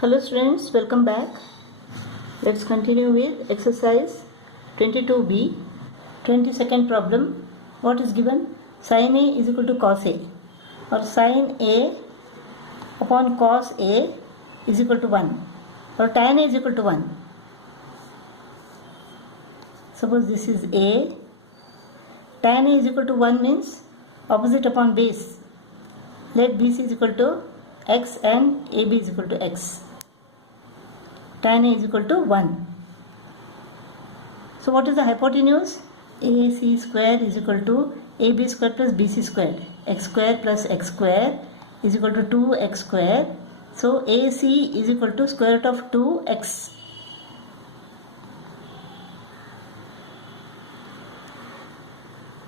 Hello students, welcome back. Let's continue with exercise 22b. 22nd problem. What is given? Sin A is equal to cos A, or sin A upon cos A is equal to 1, or tan A is equal to 1. Suppose this is A. Tan A is equal to 1 means opposite upon base. Let BC is equal to x and AB is equal to x. Tan A is equal to 1. So what is the hypotenuse? AC square is equal to AB square plus BC square. X square plus x square is equal to 2x square. So AC is equal to square root of 2x.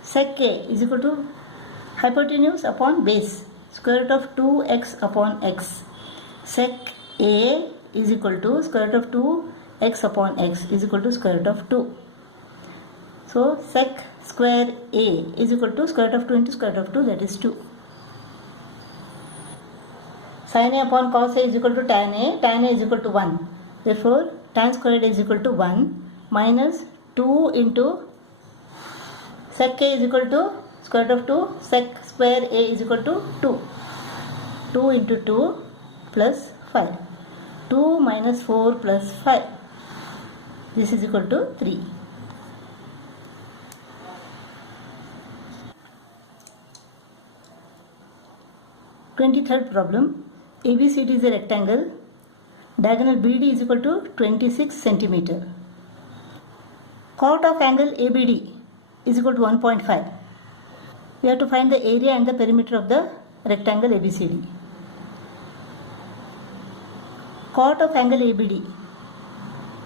Sec A is equal to hypotenuse upon base. Square root of 2x upon x. Sec A is equal to square root of 2x upon x is equal to square root of 2. So sec square A is equal to square root of 2 into square root of 2, that is 2. Sin A upon cos A is equal to tan A. Tan A is equal to 1. Therefore tan squared A is equal to 1 minus 2 into sec A is equal to square root of 2. Sec square A is equal to 2. 2 into 2 plus 5. 2 minus 4 plus 5. This is equal to 3. Twenty-third problem. ABCD is a rectangle. Diagonal BD is equal to 26 centimeter. Chord of angle ABD is equal to 1.5. We have to find the area and the perimeter of the rectangle ABCD. Chord of angle ABD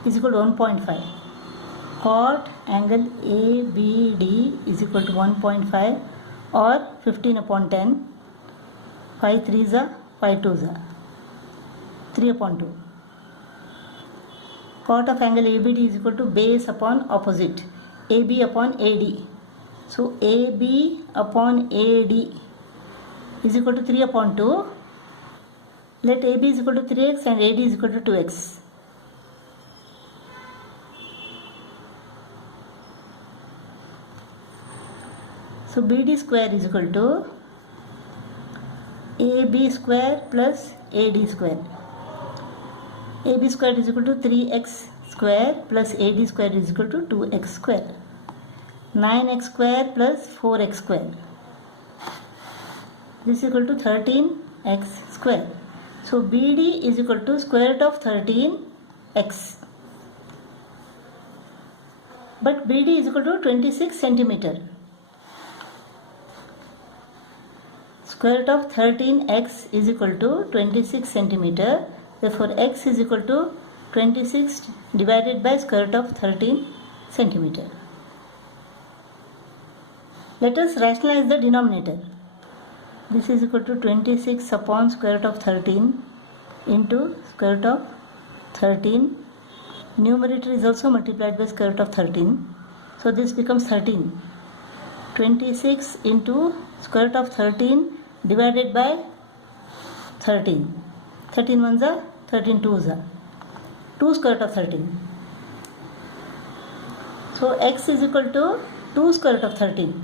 is equal to 1.5. Chord angle ABD is equal to 1.5 or 15 upon 10. 5 3s are 5 2s are 3 upon 2. Chord of angle ABD is equal to base upon opposite. AB upon AD. So AB upon AD is equal to 3 upon 2. Let AB is equal to 3x and AD is equal to 2x. So BD square is equal to AB square plus AD square. AB square is equal to 3x square plus AD square is equal to 2x square. 9x square plus 4x square. This is equal to 13x square. So BD is equal to square root of 13x. But BD is equal to 26 centimeter. Square root of 13x is equal to 26 centimeter. Therefore x is equal to 26 divided by square root of 13 centimeter. Let us rationalize the denominator. This is equal to 26 upon square root of 13 into square root of 13. Numerator is also multiplied by square root of 13. So this becomes 13. 26 into square root of 13 divided by 13. 13 ones are 13 twos are 2 square root of 13. So x is equal to 2 square root of 13.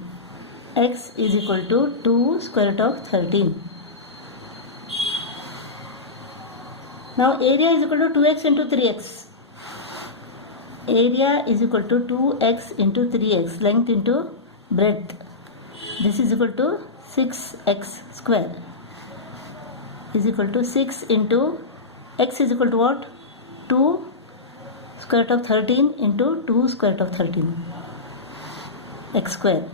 X is equal to 2 square root of 13. Now area is equal to 2x into 3x. Area is equal to 2x into 3x, length into breadth. This is equal to 6x square is equal to 6 into x is equal to what? 2 square root of 13 into 2 square root of 13 x square.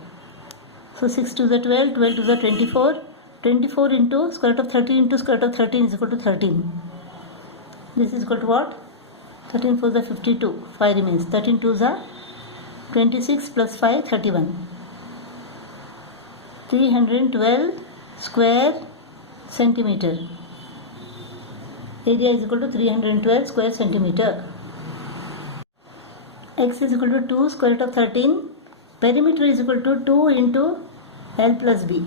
So 6 to the 12, 12 to the 24, 24 into square root of 13 into square root of 13 is equal to 13. This is equal to what? 13 4s are 52, 5 remains. 13 2s are 26 plus 5, 31. 312 square centimeter. Area is equal to 312 square centimeter. X is equal to 2 square root of 13. Perimeter is equal to 2 into L plus B.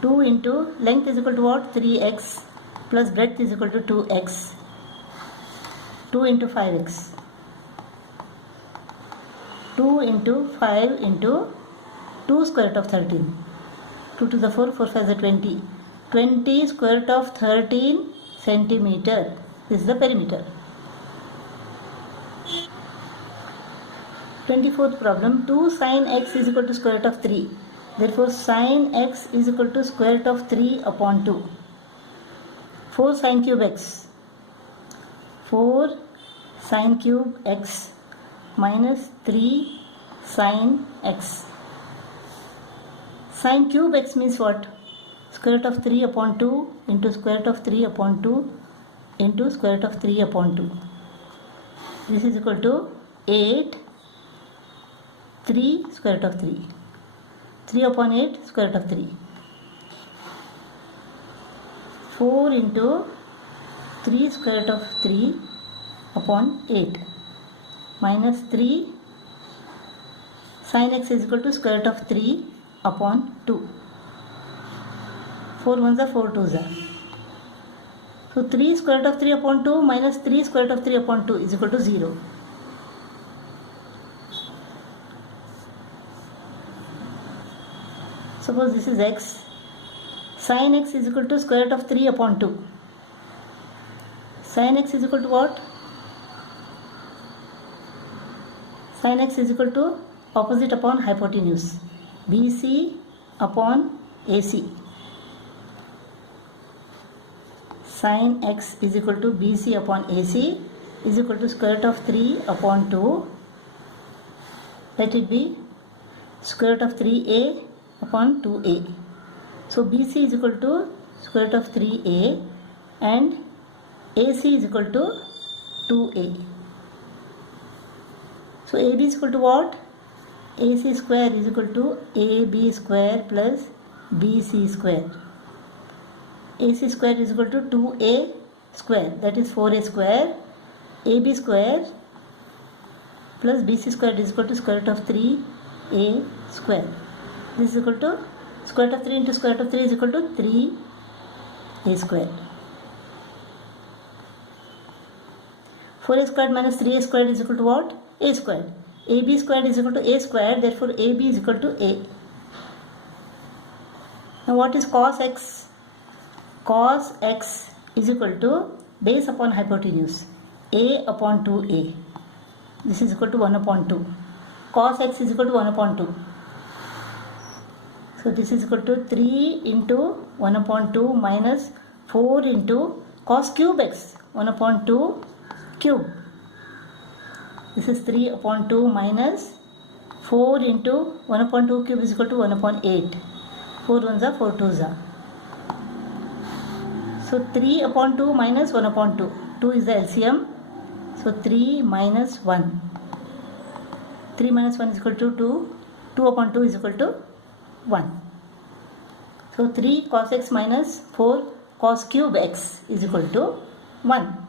2 into length is equal to what? 3x plus breadth is equal to 2x. 2 into 5x. 2 into 5 into 2 square root of 13. 2 to the 4, 4 5 is 20. 20 square root of 13 centimeter. This is the perimeter. 24th problem. 2 sin x is equal to square root of 3. Therefore, sin x is equal to square root of 3 upon 2. 4 sin cube x. 4 sin cube x minus 3 sin x. Sin cube x means what? Square root of 3 upon 2 into square root of 3 upon 2 into square root of 3 upon 2. This is equal to 8, 3 square root of 3. 3 upon 8 square root of 3. 4 into 3 square root of 3 upon 8 minus 3 sin x is equal to square root of 3 upon 2. 4 ones are 4 twos are. So 3 square root of 3 upon 2 minus 3 square root of 3 upon 2 is equal to 0. Suppose this is x. Sin x is equal to square root of 3 upon 2. Sin x is equal to what? Sin x is equal to opposite upon hypotenuse. BC upon AC. Sin x is equal to BC upon AC is equal to square root of 3 upon 2. Let it be square root of 3a upon 2a. So BC is equal to square root of 3a and AC is equal to 2a. So AB is equal to what? AC square is equal to AB square plus BC square. AC square is equal to 2a square, that is 4a square. AB square plus BC square is equal to square root of 3a square. This is equal to square root of 3 into square root of 3 is equal to 3a square. 4a squared minus 3a squared is equal to what? A squared. AB squared is equal to a squared, therefore AB is equal to a. Now what is cos x? Cos x is equal to base upon hypotenuse, a upon 2a. This is equal to 1 upon 2. Cos x is equal to 1 upon 2. So this is equal to 3 into 1 upon 2 minus 4 into cos cube x, 1 upon 2 cube. This is 3 upon 2 minus 4 into 1 upon 2 cube is equal to 1 upon 8. 4 ones are 4 twos are. So 3 upon 2 minus 1 upon 2. 2 is the LCM. So 3 minus 1. 3 minus 1 is equal to 2. 2 upon 2 is equal to 1. So 3 cos x minus 4 cos cube x is equal to 1.